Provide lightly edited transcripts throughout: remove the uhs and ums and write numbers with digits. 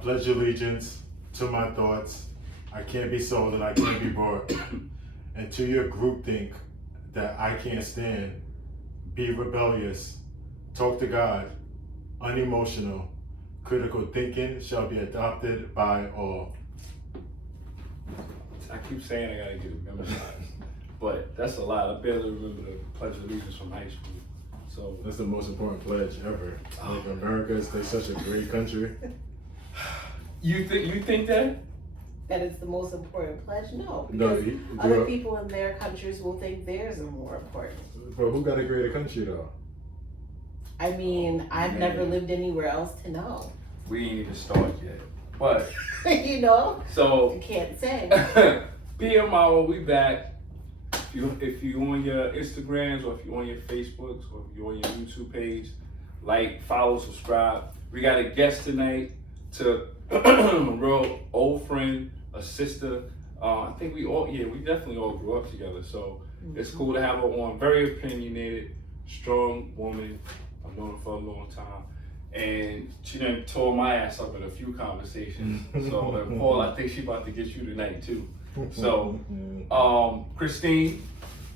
pledge allegiance to my thoughts. I can't be sold and I can't be bought. And to your groupthink that I can't stand, be rebellious, talk to God, unemotional, critical thinking shall be adopted by all. I keep saying I gotta get it memorized, but that's a lot. I barely remember the Pledge of Allegiance from high school. So That's the most important pledge ever. Like America is such a great country. you think that? That it's the most important pledge? No, No, because other people in their countries will think theirs are more important. But who got a greater country though? I mean, I've never lived anywhere else to know. We ain't even started yet, but You know? so You can't say. PM Hour, we back. If you on your Instagrams or if you on your Facebooks or if you on your YouTube page, like, follow, subscribe. We got a guest tonight, to a real old friend, a sister. I think we definitely all grew up together. So it's cool to have her on. Very opinionated, strong woman. I've known her for a long time. And she done tore my ass up in a few conversations. So, and Paul, I think she about to get you tonight too. So, Christine,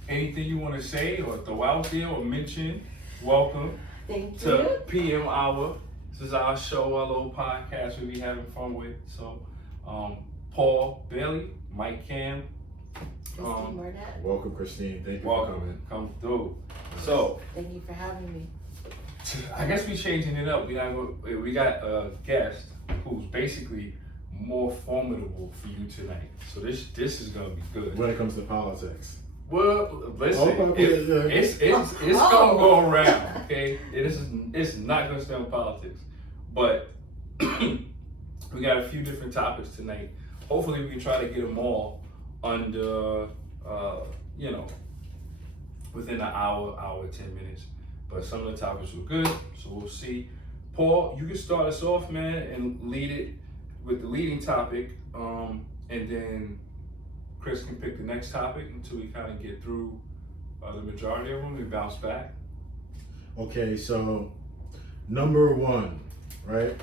anything you want to say or throw out there or mention? Welcome Thank to you. PM Hour. This is our show, our little podcast we be having fun with. So, Paul Bailey, Mike Cam. Christine Barnett. Welcome, Christine. Thank you Welcome, for coming. come through. So, Thank you for having me. I guess we changing it up. We got a guest who's basically more formidable for you tonight. So this is gonna be good. When it comes to politics. Well, listen, Okay, it's gonna go around. Okay, it's not gonna stay on politics, but we got a few different topics tonight. Hopefully, we can try to get them all under within an hour 10 minutes. But some of the topics were good, so we'll see. Paul, you can start us off, man, and lead it with the leading topic, and then Chris can pick the next topic until we kind of get through the majority of them and bounce back. Okay, so number one, right?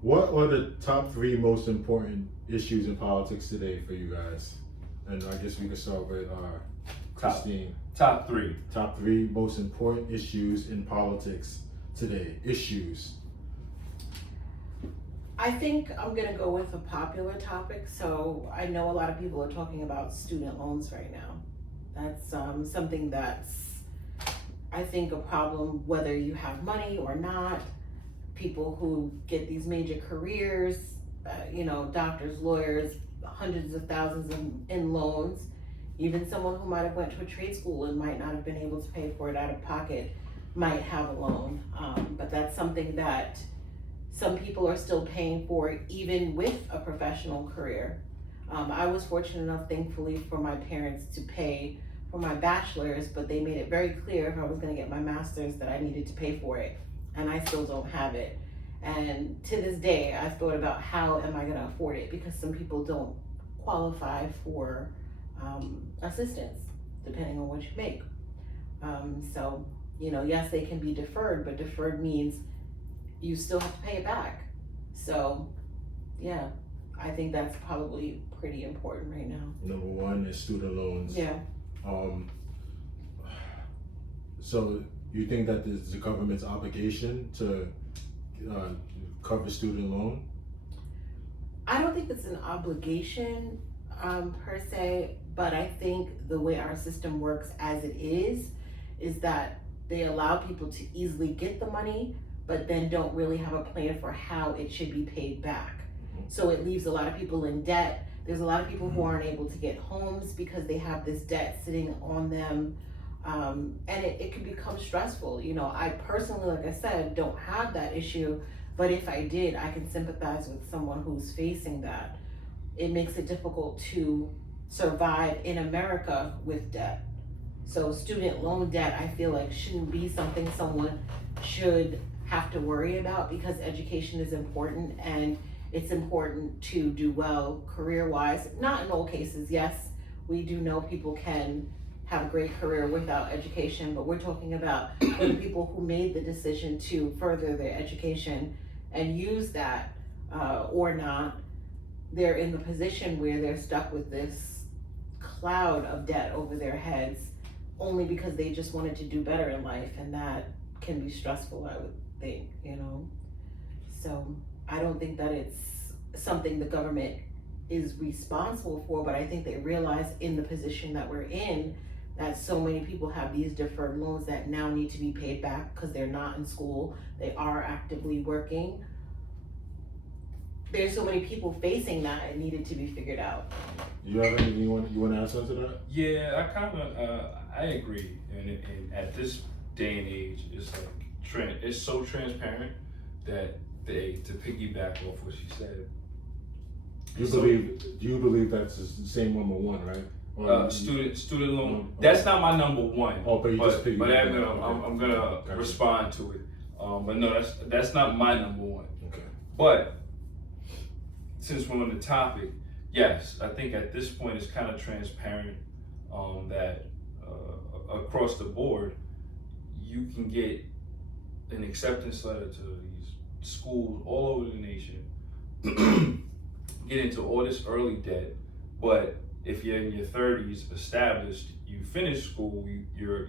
What are the top 3 most important issues in politics today for you guys? And I guess we can start with Christine. Top 3. Top 3 most important issues in politics today. Issues. I think I'm gonna go with a popular topic. So I know a lot of people are talking about student loans right now. That's something that's, I think, a problem whether you have money or not. People who get these major careers, doctors, lawyers, hundreds of thousands in loans. Even someone who might have went to a trade school and might not have been able to pay for it out of pocket might have a loan. But that's something that some people are still paying for even with a professional career. I was fortunate enough, thankfully, for my parents to pay for my bachelor's, but they made it very clear if I was gonna get my master's that I needed to pay for it, and I still don't have it. And to this day, I've thought about how am I gonna afford it, because some people don't qualify for assistance, depending on what you make. Yes, they can be deferred, but deferred means you still have to pay it back. So, yeah, I think that's probably pretty important right now. Number 1 is student loans. Yeah. So you think that it's the government's obligation to cover student loan? I don't think it's an obligation per se, but I think the way our system works as it is that they allow people to easily get the money, but then don't really have a plan for how it should be paid back. So it leaves a lot of people in debt. There's a lot of people who aren't able to get homes because they have this debt sitting on them. And it can become stressful. I personally, like I said, don't have that issue, but if I did, I can sympathize with someone who's facing that. It makes it difficult to survive in America with debt. So student loan debt, I feel like shouldn't be something someone should have to worry about, because education is important, and it's important to do well career-wise. Not in all cases, yes, we do know people can have a great career without education, but we're talking about the people who made the decision to further their education and use that or not, they're in the position where they're stuck with this cloud of debt over their heads only because they just wanted to do better in life, and that can be stressful, I would think, you know? So I don't think that it's something the government is responsible for, but I think they realize in the position that we're in that so many people have these deferred loans that now need to be paid back because they're not in school, they are actively working. There's so many people facing that, it needed to be figured out. You have anything you want to add something to that? Yeah, I kind of I agree, and at this day and age, it's like it's so transparent that to piggyback off what she said. Do you believe that's the same number one, right? Student loan. That's not my number one. Oh, but you just piggyback. But I'm gonna respond to it. But no, that's not my number one. Okay. But since we're on the topic, yes, I think at this point it's kind of transparent that across the board you can get an acceptance letter to these schools all over the nation, get into all this early debt, but if you're in your 30s, established, you finish school, you're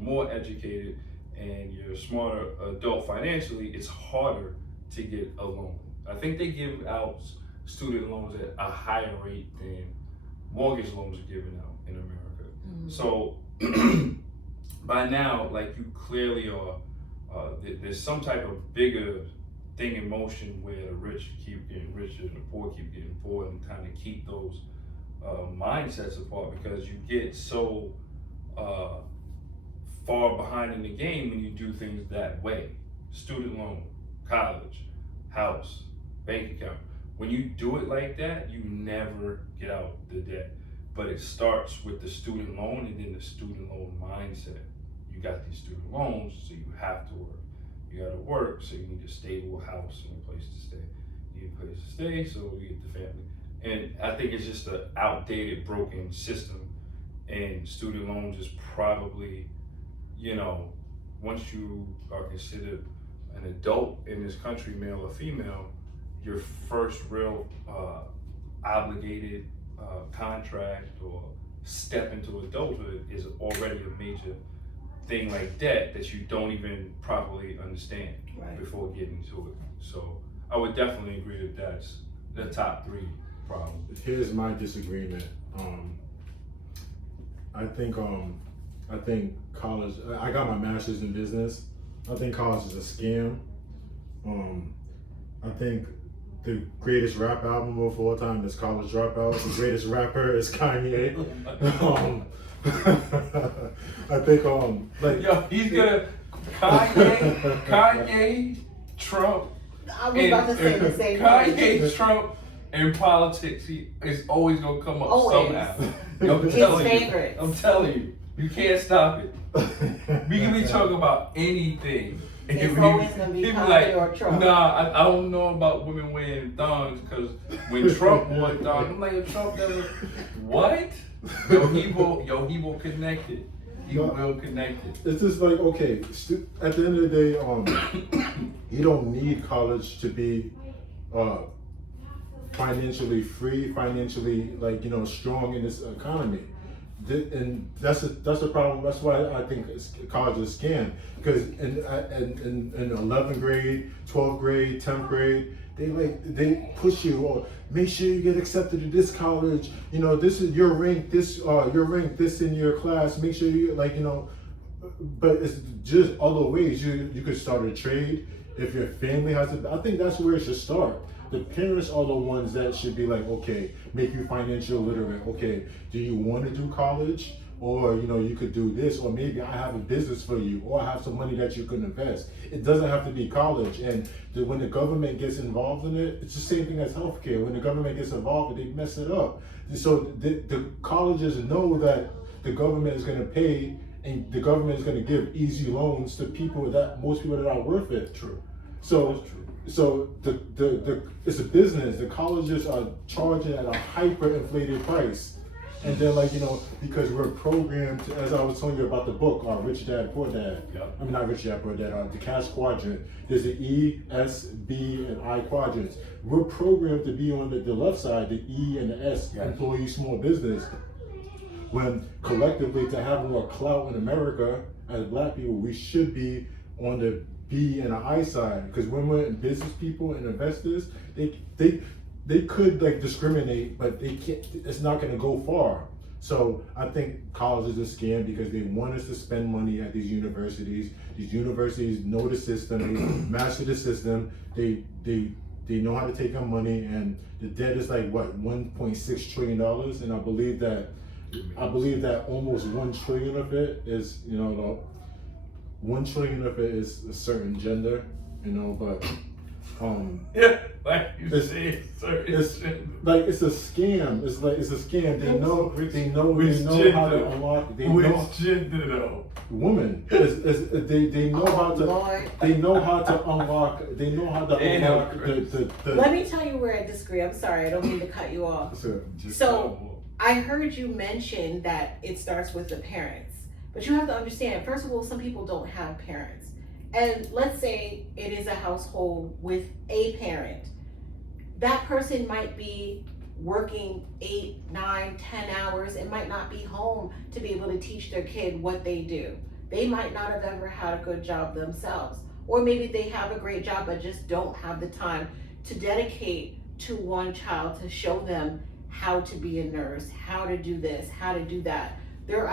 more educated, and you're a smarter adult financially, it's harder to get a loan. I think they give out student loans at a higher rate than mortgage loans are given out in America. Mm-hmm. So by now, like, you clearly are, there's some type of bigger thing in motion where the rich keep getting richer and the poor keep getting poor, and kind of keep those mindsets apart, because you get so far behind in the game when you do things that way. Student loan, college, house, bank account. When you do it like that, you never get out the debt. But it starts with the student loan and then the student loan mindset. You got these student loans, so you have to work. You gotta work, so you need a stable house and a place to stay. You need a place to stay, so you get the family. And I think it's just an outdated, broken system. And student loans is probably, you know, once you are considered an adult in this country, male or female, your first real obligated contract or step into adulthood is already a major thing like debt that you don't even properly understand before getting to it. So I would definitely agree that that's the top three problems. Here's my disagreement. I think college, I got my master's in business. I think college is a scam. I think the greatest rap album of all time is College Dropout. The greatest rapper is Kanye. I think like, yo, he's gonna Kanye, Trump. I was about to say the same Kanye, thing. Trump, and politics. He is always gonna come up somehow. I'm telling you, you can't stop it. We can be talking about anything. It's always gonna be Kanye like, or Trump. Nah, I don't know about women wearing thongs, because when Trump wore thongs, I'm like, Trump never. What? Yo, he will connect it. He will connect it. It's just like, okay, at the end of the day, you don't need college to be financially free, financially, like, you know, strong in this economy. And that's the problem. That's why I think college is a scam. Because in 11th grade, 12th grade, 10th grade, they push you, or make sure you get accepted to this college. You know, this is your rank. This this in your class. Make sure you, like, you know. But it's just other ways. You could start a trade if your family has it. I think that's where it should start. The parents are the ones that should be like, okay, make you financially literate. Okay, do you want to do college? Or, you know, you could do this, or maybe I have a business for you, or I have some money that you can invest. It doesn't have to be college. And when the government gets involved in it, it's the same thing as healthcare. When the government gets involved, they mess it up. So the colleges know that the government is going to pay, and the government is going to give easy loans to most people that are worth it. True. So the it's a business. The colleges are charging at a hyperinflated price. And then like, because we're programmed, as I was telling you about the book, Rich Dad, Poor Dad. Yep. I mean, not Rich Dad, Poor Dad, the cash quadrant. There's the E, S, B, and I quadrants. We're programmed to be on the left side, the E and the S, Yes. employee, small business. When collectively, to have more clout in America, as black people, we should be on the B and the I side. Because when we're business people and investors, they could like discriminate, but they can't. It's not going to go far. So I think college is a scam because they want us to spend money at these universities. These universities know the system, they master the system. They know how to take our money, and the debt is like what, $1.6 trillion, and I believe that almost 1 trillion of it is, 1 trillion of it is a certain gender, but Yeah, like you It's- said, sir. it's like it's a scam. It's a scam. They know Which how to gender? unlock. They know Which gender though? woman. They know how to. Lord. They know how to unlock. They know how to Damn, unlock Chris. the. Let me tell you where I disagree. I'm sorry, I don't mean to cut you off. So, I heard you mention that it starts with the parents, but you have to understand, first of all, some people don't have parents. And let's say it is a household with a parent. That person might be working 8, 9, 10 hours and might not be home to be able to teach their kid what they do. They might not have ever had a good job themselves. Or maybe they have a great job but just don't have the time to dedicate to one child to show them how to be a nurse, how to do this, how to do that. There